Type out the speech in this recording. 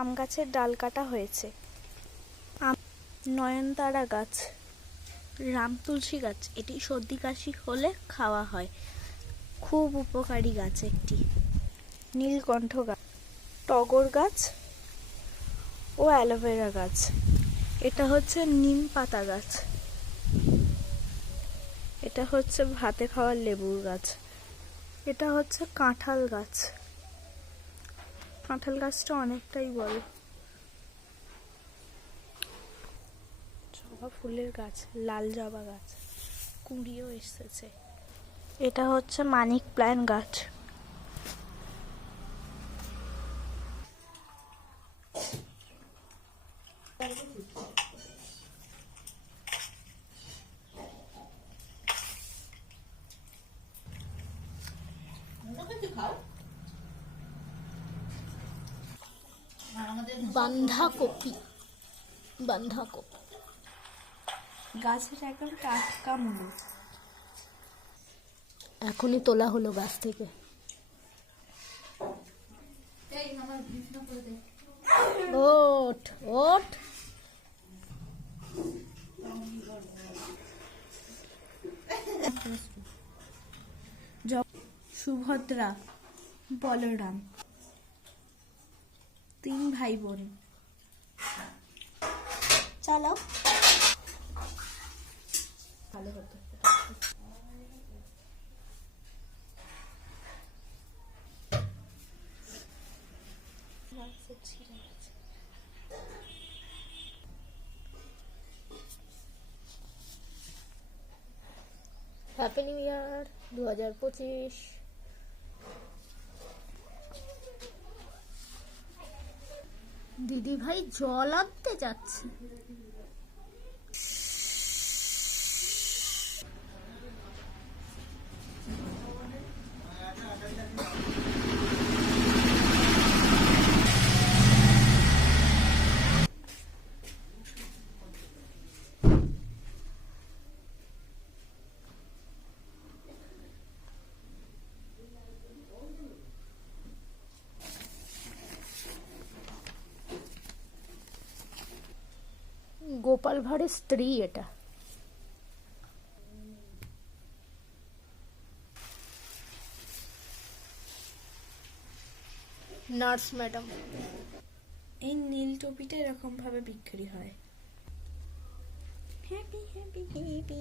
আম গাছের ডাল কাটা হয়েছে। আম, নয়নতারা গাছ, রাম তুলসী গাছ, এটি সর্দি কাশি হলে খাওয়া হয়। খুব উপকারী গাছ একটি। নীলকণ্ঠ গাছ, টগর গাছ ও অ্যালোভেরা গাছ। এটা হচ্ছে নিম পাতা গাছ। এটা হচ্ছে ভাতে খাওয়ার লেবুর গাছ। এটা হচ্ছে কাঁঠাল গাছ। কাঁঠাল গাছটা অনেকটাই বড়। জবা ফুলের গাছ লাল জবা গাছ কুঁড়িও এসেছে। এটা হচ্ছে মানিক প্ল্যান গাছ। বাঁধাকপি। বাঁধাকপি। গাছের একদম টাটকা মূলো এখনই তোলা হলো গাছ থেকে। ওঠ জ- সুভদ্রা বলরাম। তিন ভাই বোন চালাও ভালো হতো। হ্যাপি নিউ ইয়ার দু হাজার পঁচিশ। দিদি ভাই জল আনতে যাচ্ছে। গোপাল ভাঁড়ের স্ত্রী এটা। Nurse madam. এই নীল টুপিটা এরকম ভাবে বিক্রি হয়। Happy happy happy